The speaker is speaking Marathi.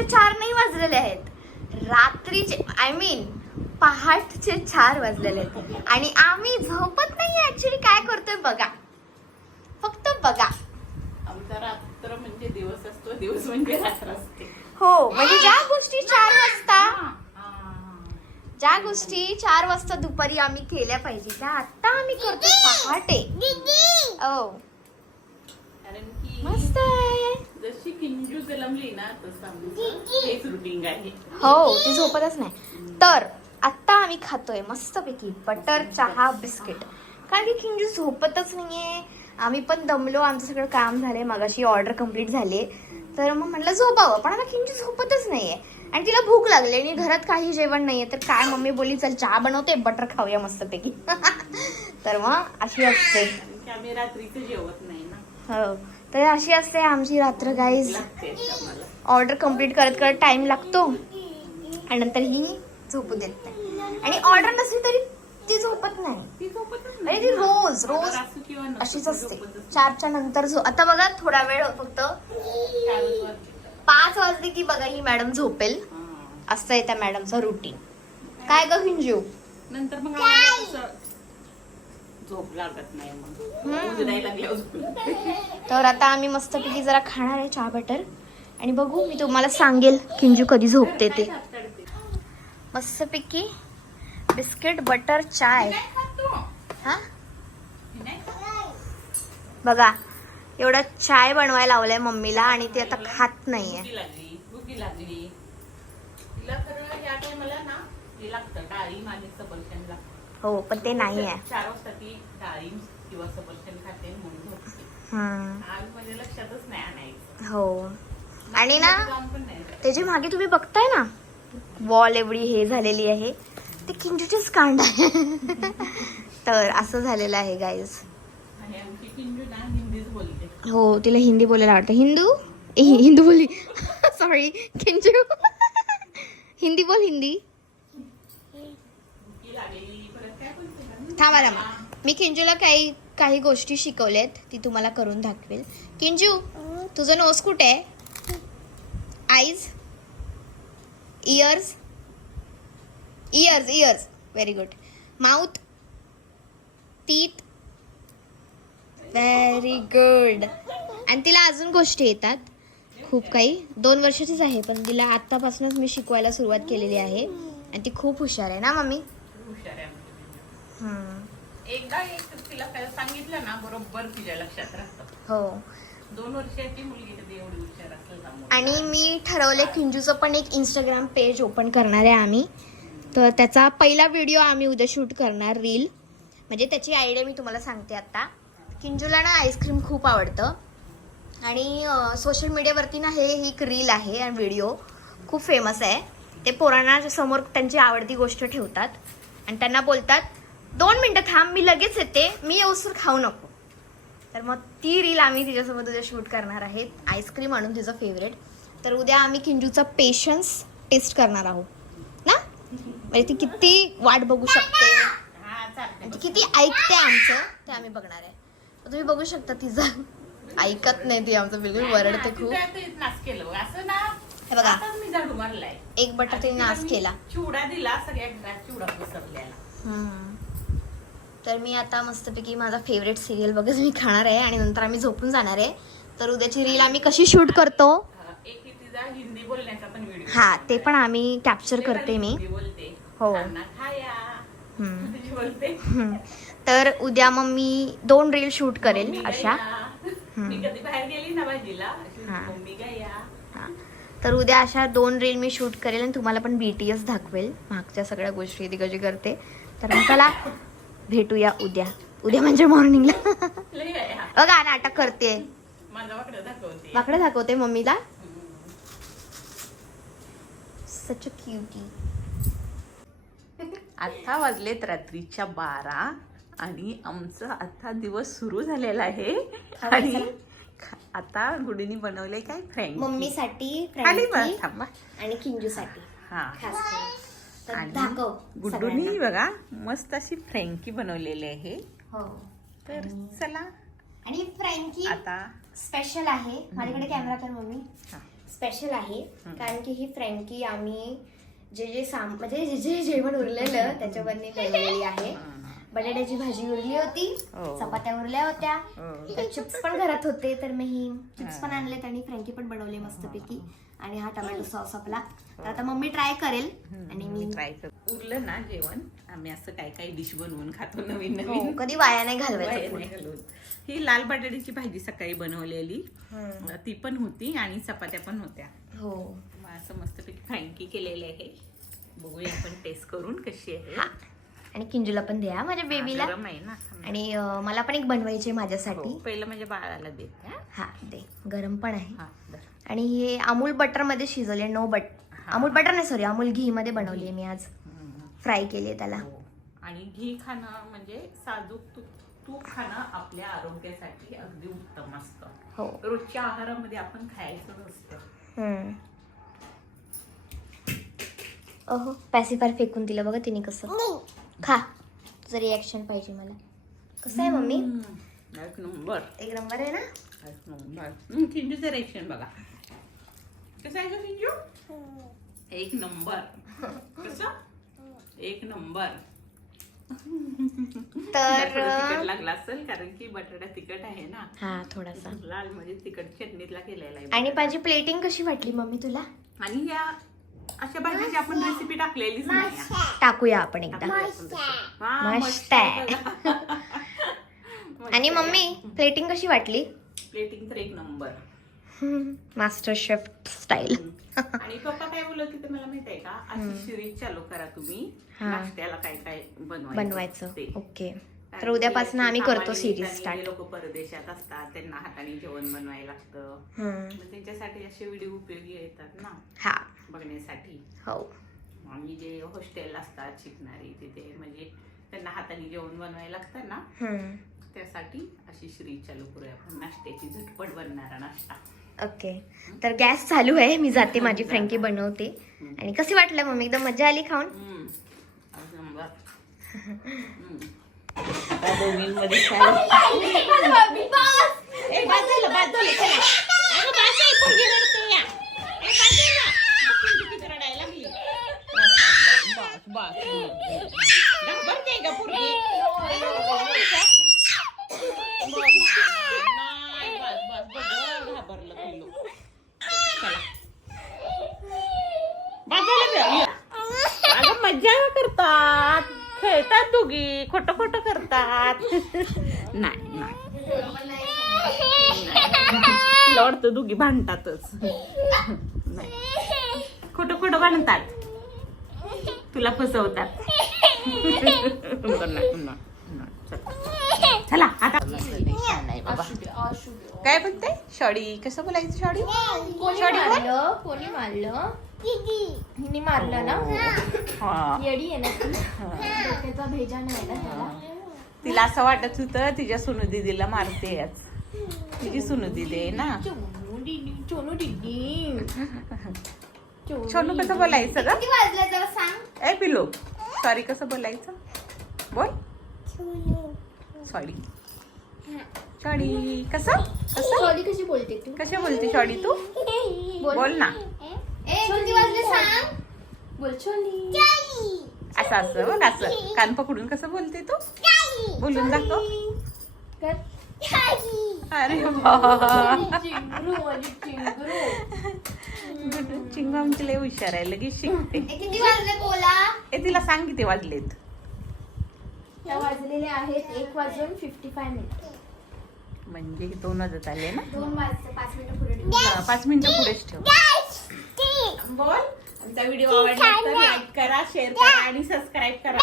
दुपारचे चार नाही वाजलेले आहेत. रात्रीचे आय मीन पहाटचे चार वाजलेले आहेत. आणि आम्ही झोपत नाही ऍक्च्युली काय करतोय बघा. फक्त बघा. आमचा रात्र म्हणजे दिवस असतो दिवस म्हणजे रात्र असते. हो म्हणजे ज्या गोष्टी चार वाजता. ज्या गोष्टी चार वाजता दुपारी आम्ही केल्या पाहिजे त्या आता आम्ही करतो पहाटे. ओ कारण की मस्त आहे जशी किंजू जलमली ना तसं आमचं हेच रुटीन आहे. हो ती झोपतच नाही. तर आता आम्ही खातोय मस्तपैकी बटर चहा बिस्किट. कारण की खिंजू झोपतच नाहीये. आम्ही पण दमलो आमचं सगळं काम झालंय मगाशी ऑर्डर कंप्लीट झाली. तर मग म्हटलं झोपावं पण आता खिंजू झोपतच नाहीये. आणि तिला भूक लागली आणि घरात काही जेवण नाहीये. तर काय मम्मी बोलली चल चहा बनवते बटर खाऊया मस्तपैकी. तर मग अशी असते. आम्ही रात्रीचं जेवत नाही ना. हो. तर अशी असते आमची रात्र गाईज ऑर्डर कंप्लीट करत करत टाइम लागतो. आणि नंतर ही झोपू देत नाही. आणि ऑर्डर नसली तरी ती झोपत नाही. ती झोपतच आणि ती रोज रोज अशीच असते. चारच्या नंतर झो आता बघा थोडा वेळ फक्त. पाच वाजले की बघा ही मॅडम झोपेल. असं आहे त्या मॅडमचं रुटीन काय ग हिंजू? नंतर मग झोप लागत नाही मग हम्म. उजडायला लागल्यावर झोप लागते. तर आता आम्ही मस्तपैकी जरा खाणार आहे चहा बटर आणि बघू मी तुम्हाला सांगेल किंजू कधी झोपते ते? मस्तपैकी बिस्किट बटर चाय. हा. बघा एवढा चाय बनवायला लावलाय मम्मीला आणि ती आता खात नाहीये भुकी लागली भुकी लागली तिला खरं या टायमाला ना लागतं सफरचंद लागतं हो पण ते नाही आहे. चार वाजता ती डाळिंब किंवा खाते म्हणून झोपते हम्म, आज म्हणजे लक्षातच नाही आणायचं. हो. आणि ना काम पण नाही. त्याच्यामागे तुम्ही बघताय ना वॉल एवढी हे झालेली आहे. ते किंजूचीच कांड आहे. तर असं झालेलं आहे गाईज आणि आमची किंजू ना हिंदीच बोलते. हो तिला हिंदी बोलायला आवडतं. हिंदू? ए, हिंदू बोली. सॉरी किंजू. हिंदी बोल हिंदी. भुकी लागली थांबा ना? थांबा. थांबा मी किंजूला काही काही गोष्टी शिकवल्यात ती तुम्हाला करून दाखवेल. किंजू तुझं नोस कुठे? आहे eyes ears ears ears very good mouth teeth very good आणि तिला अजून गोष्टी येतात. खूप काही. दोन वर्षाचीच आहे पण तिला आत्तापासूनच मी शिकवायला सुरुवात केलेली आहे. आणि ती खूप हुशार आहे ना मम्मी? हुशार आहे. एकदा एक तिला काय सांगितलं ना बरोबर तिच्या लक्षात राहतं. हो. दोन वर्षाची मुलगी कधी एवढी हुशार असेल. आणि मी ठरवले किंजूचं पण एक इंस्टाग्राम पेज ओपन करणार आहे आम्ही. तर त्याचा पहिला व्हिडिओ आम्ही उद्या शूट करणार रील म्हणजे त्याची आयडिया मी तुम्हाला सांगते आता. किंजूला ना आईस्क्रीम खूप आवडतं. आणि सोशल मीडियावरती ना हे एक रील आहे आणि व्हिडिओ खूप फेमस आहे. ते पोरांना समोर त्यांची आवडती गोष्ट ठेवतात. आणि त्यांना बोलतात दोन मिनटं थांब मी लगेच येते. मी येऊसर खाऊ नको. तर मग ती रील आम्ही तिच्यासोबत उद्या शूट करणार आहेत आईस्क्रीम आणून तिचं फेवरेट तर उद्या आम्ही किंजूचा पेशन्स टेस्ट करणार आहोत. ना? म्हणजे ती किती वाट बघू शकते. ती किती ऐकते आमचं ते आम्ही बघणार आहे. तुम्ही बघू शकता तिचं. ऐकत नाही ती आमचं बिलकुल वरडते खूप. हे बघा. एक बटर तिने नाश केला. चिवडा दिला सगळ्या घरात चिवडा पसरलेला. तर मी आता मस्तपैकी माझा फेवरेट सिरियल बघत मी खाणार आहे आणि नंतर आम्ही झोपून जाणार आहे. तर उद्याची रील आम्ही कशी शूट करतो? हा, ते पण आम्ही कॅप्चर करते मी. हो. तर उद्या मग मी दोन रील शूट करेल अशा. तर उद्या अशा दोन रील मी शूट करेल आणि तुम्हाला पण बी टी एस दाखवेल. मागच्या सगळ्या गोष्टी ती कशी करते. तर मग चला भेटूया उद्या. उद्या म्हणजे मॉर्निंगला. बघा नाटक करते माझा वाकडं दाखवते. वाकडं दाखवते मम्मीला. सच क्युटी आता वाजलेत रात्रीच्या बारा आणि आमचा आता दिवस सुरू झालेला आहे. आणि आता गुडीनी बनवले काय? फ्रेंड मम्मीसाठी आणि किंजूसाठी हा. आणि गुड्डूनी. बघा मस्त अशी फ्रँकी बनवलेली आहे. हो. तर चला. आणि फ्रँकी आता. स्पेशल आहे. माझ्याकडे कॅमेरा कर मम्मी. स्पेशल आहे. कारण की ही फ्रँकी आम्ही जे जे साम म्हणजे जे जे जेवण उरलेलं त्याच्यावरनी बनवलेली आहे. बटाट्याची भाजी उरली होती. हो. चपात्या उरल्या होत्या. हो. चिप्स पण घरात होते. तर मी ही चिप्स पण आणलेत आणि फ्रँकी पण बनवले मस्तपैकी. आणि हा टोमॅटो सॉस आपला. तर आता मम्मी ट्राय करेल आणि मी ट्राय कर उरलं ना जेवण. आम्ही असं काही काही डिश बनवून खातो नवीन हो, नवीन. कधी वाया नाही घालवायचं नाही घालून. ही लाल बटाट्याची भाजी सकाळी बनवलेली. ती पण होती आणि चपात्या पण होत्या. हो. असं मस्तपैकी फ्रँकी केलेली आहे. बघूया आपण टेस्ट करून कशी आहे. हा. आणि किंजूला पण द्या माझ्या हा, बेबीला गरम आहे ना. आणि मला पण एक बनवायची माझ्यासाठी हो, पहिलं म्हणजे बाळाला देते हा. हा दे. गरम पण आहे. हा. आणि हे अमूल बटरमध्ये शिजवले नो बट अमूल बटर नाही सॉरी अमूल घी मध्ये बनवली आहे मी आज. फ्राय केली त्याला. हो. आणि घी खाणं म्हणजे साजूक तूप तूप खाणं आपल्या आरोग्यासाठी अगदी उत्तम असतं. हो. रोजच्या आहारामध्ये आपण खायचं नसतं. हम्म. अहो पॅसिफार फेकून दिलं बघा तिने कसं. खा. तुझं रिॲक्शन पाहिजे मला. कसं आहे मम्मी. एक नंबर एक नंबर आहे ना? एक नंबर चिंजूचं रिएक्शन बघा. कसं आहे का चिंजू एक नंबर. कसं? एक नंबर. तर लागला असेल कारण की बटाटा तिखट आहे ना. हा थोडासा. लाल म्हणजे तिखट चटणीतला केलेला आहे आणि माझी प्लेटिंग कशी वाटली मम्मी तुला? आणि या अशा भाजीची आपण रेसिपी टाकलेलीच नाही. टाकूया आपण एकदा. हा, मस्त आहे. बघा. आणि मम्मी प्लेटिंग कशी वाटली? प्लेटिंग तर एक नंबर. मास्टर शेफ स्टाईल आणि पप्पा काय बोलत होते मला माहीत आहे का अशी सिरीज चालू करा तुम्ही. नाश्त्याला काय काय बनवायचं. ओके. तर उद्यापासून आम्ही करतो सिरीज स्टार्ट लोक परदेशात असतात त्यांना हाताने जेवण बनवायला लागतं. त्यांच्यासाठी असे व्हिडिओ उपयोगी येतात ना? हा. बघण्यासाठी. हो. आणि जे हॉस्टेल असतात शिकणारी तिथे म्हणजे त्यांना हाताने जेवण बनवायला लागतं ना. त्यासाठी अशी सिरीज चालू करूया आपण नाश्त्याची झटपट बनणारा नाश्ता ओके तर गॅस चालू आहे मी जाते माझी फ्रँकी बनवते आणि कशी वाटलं मम्मी एकदम मजा आली खाऊन हम्म. एक नंबर. हम्म. आता दोघींमध्ये काय- ए, बाद झालं, बाद झालं, चला. अगं, बाद झालं, पोरगी रडते या. ए, बाद झालं. बघ, किती रडायला लागली. बस, बस, बस, बस. घाबरते का पोरगी? बस, नाही, बस, बस, बस, घाबरलं पिल्लू. चला. बाद झालं का? अगं मजा करतात खेळतात दोघी खोटं खोटं करतात. नाही नाही. तुला वाटतं दोघी भांडतातच. नाही. खोटं खोटं भांडतात. तुला फसवतात. चला. आता. काय बोलते शॉडी. कसं बोलायचं शॉडी? कोणी शॉडी. मारलं? कोणी मारलं? हिने मारलं ना? हा. येडी आहे ना ती. डोक्याचा भेजा नाही ना त्याला. तिला असं वाटत होतं तिच्या सुनू दिदीला मारते आज तिची सुनू दिदी आहे ना? चोनू दीदी चोनू छोनू कसं बोलायचं ग? किती वाजले जरा सांग. ए पिलो सॉरी कसं बोलायचं? बोल. सॉरी सॉरी कसं? कसं? सॉरी कशी बोलते तू? कशा बोलते सॉरी तू? बोल ना. असं असं बघ असं. कान पकडून कसं बोलते तू? बोलून दाखव. कर. अरे चिंगू आमची लय हुशार आहे लगेच शिकते. ए, तिला सांग किती वाजलेत. वाजलेले आहेत एक वाजून फिफ्टी फाय मिनिट म्हणजे दोन वाजत आले ना? दोन वाजते पाच मिनिटं पुढे ठेवू. हा, पाच मिनिटं पुढेच ठेव. बोल. आमचा व्हिडिओ आवडला तर लाईक करा शेअर करा आणि सबस्क्राईब करा.